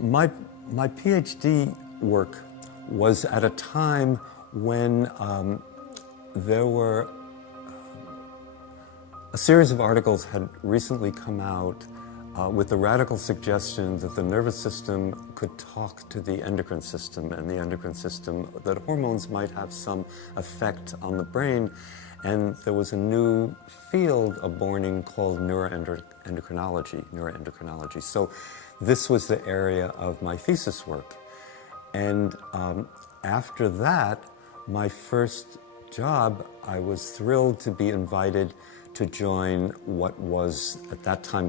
My PhD work was at a time when there were a series of articles had recently come out with the radical suggestion that the nervous system could talk to the endocrine system, and the endocrine system, that hormones might have some effect on the brain. And there was a new field of borning called neuroendocrinology. So this was the area of my thesis work. And after that, my first job, I was thrilled to be invited to join what was at that time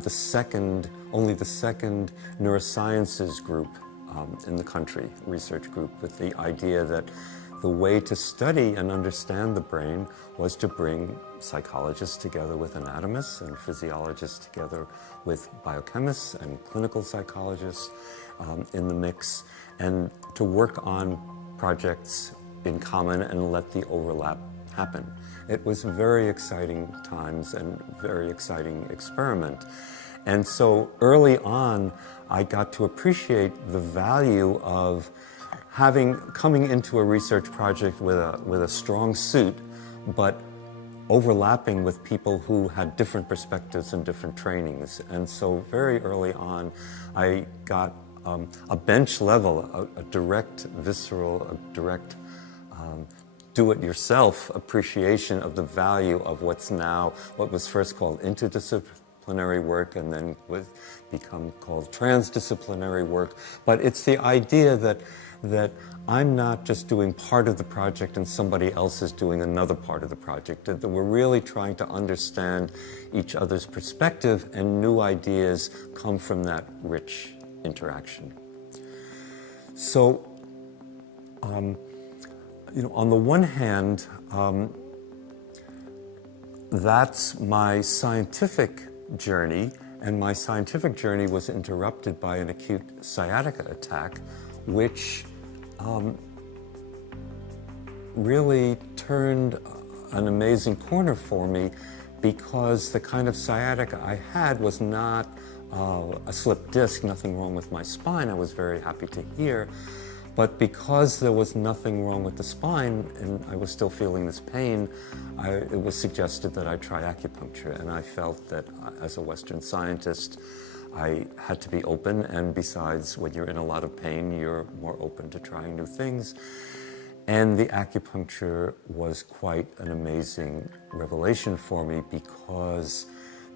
only the second neurosciences group in the country, research group, with the idea that the way to study and understand the brain was to bring psychologists together with anatomists and physiologists together with biochemists and clinical psychologists in the mix, and to work on projects in common and let the overlap happen. It was very exciting times and very exciting experiment. And so early on, I got to appreciate the value of coming into a research project with a strong suit, but overlapping with people who had different perspectives and different trainings. And so very early on, I got a bench level, a direct, visceral, a direct do-it-yourself appreciation of the value of what was first called interdisciplinary work and then become called transdisciplinary work. But it's the idea that I'm not just doing part of the project and somebody else is doing another part of the project, that we're really trying to understand each other's perspective, and new ideas come from that rich interaction. So, on the one hand, that's my scientific journey, and my scientific journey was interrupted by an acute sciatica attack, which really turned an amazing corner for me, because the kind of sciatica I had was not a slipped disc, nothing wrong with my spine, I was very happy to hear. But because there was nothing wrong with the spine and I was still feeling this pain, it was suggested that I try acupuncture. And I felt that as a Western scientist, I had to be open. And besides, when you're in a lot of pain, you're more open to trying new things. And the acupuncture was quite an amazing revelation for me, because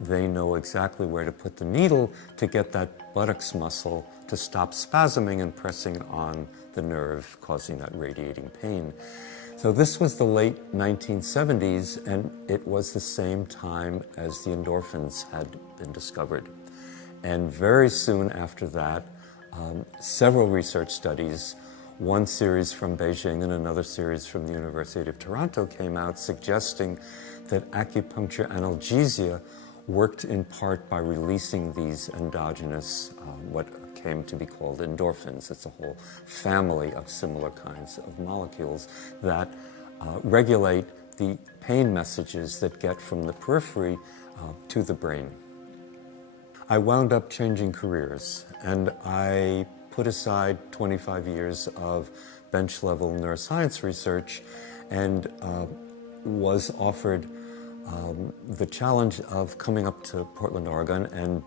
they know exactly where to put the needle to get that buttocks muscle to stop spasming and pressing on the nerve, causing that radiating pain. So this was the late 1970s, and it was the same time as the endorphins had been discovered. And very soon after that, several research studies, one series from Beijing and another series from the University of Toronto, came out suggesting that acupuncture analgesia worked in part by releasing these endogenous, what came to be called endorphins. It's a whole family of similar kinds of molecules that regulate the pain messages that get from the periphery to the brain. I wound up changing careers, and I put aside 25 years of bench-level neuroscience research and was offered the challenge of coming up to Portland, Oregon, and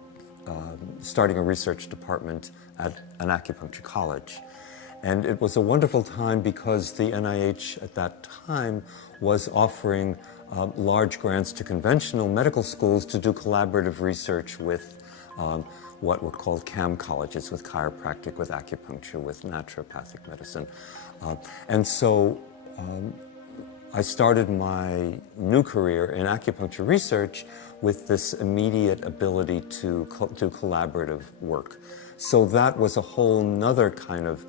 starting a research department at an acupuncture college. And it was a wonderful time because the NIH at that time was offering large grants to conventional medical schools to do collaborative research with what were called CAM colleges, with chiropractic, with acupuncture, with naturopathic medicine. And so I started my new career in acupuncture research with this immediate ability to do collaborative work. So that was a whole nother kind of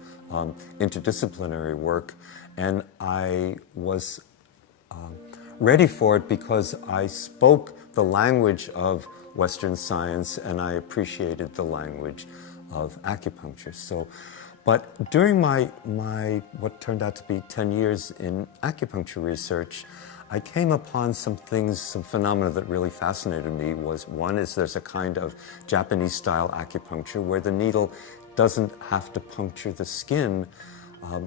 interdisciplinary work, and I was ready for it because I spoke the language of Western science and I appreciated the language of acupuncture. But during my what turned out to be 10 years in acupuncture research, I came upon some phenomena that really fascinated me. One is there's a kind of Japanese-style acupuncture where the needle doesn't have to puncture the skin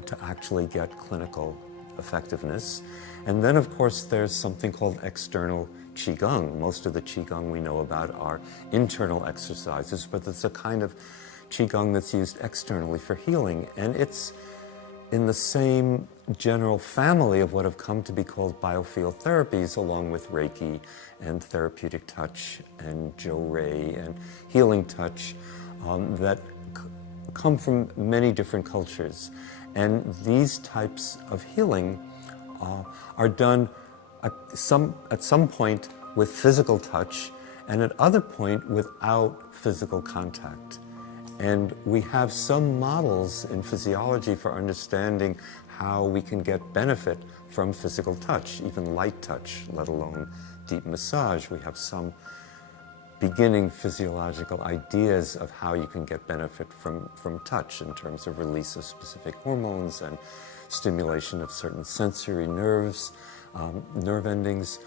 to actually get clinical effectiveness. And then, of course, there's something called external Qigong. Most of the Qigong we know about are internal exercises, but it's a kind of Qigong that's used externally for healing. And it's in the same general family of what have come to be called biofield therapies, along with Reiki and therapeutic touch and Jo-Ray and healing touch, that come from many different cultures. And these types of healing are done at some point with physical touch, and at other point without physical contact. And we have some models in physiology for understanding how we can get benefit from physical touch, even light touch, let alone deep massage. We have some beginning physiological ideas of how you can get benefit from touch in terms of release of specific hormones and stimulation of certain sensory nerves, nerve endings.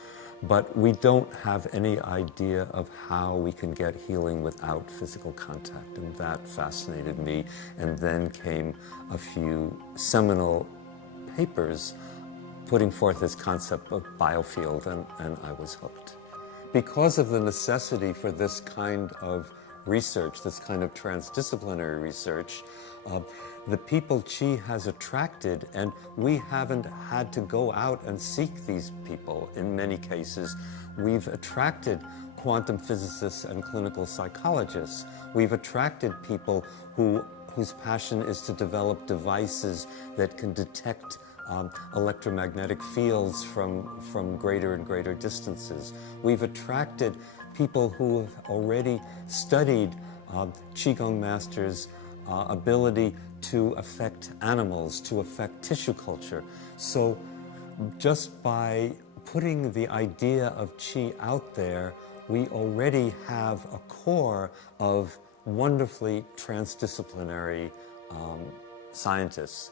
But we don't have any idea of how we can get healing without physical contact, and that fascinated me. And then came a few seminal papers putting forth this concept of biofield, and I was hooked. Because of the necessity for this kind of research, this kind of transdisciplinary research, the people Qi has attracted, and we haven't had to go out and seek these people in many cases. We've attracted quantum physicists and clinical psychologists. We've attracted people whose passion is to develop devices that can detect electromagnetic fields from greater and greater distances. We've attracted people who have already studied Qigong masters' ability to affect animals, to affect tissue culture. So just by putting the idea of Qi out there, we already have a core of wonderfully transdisciplinary scientists.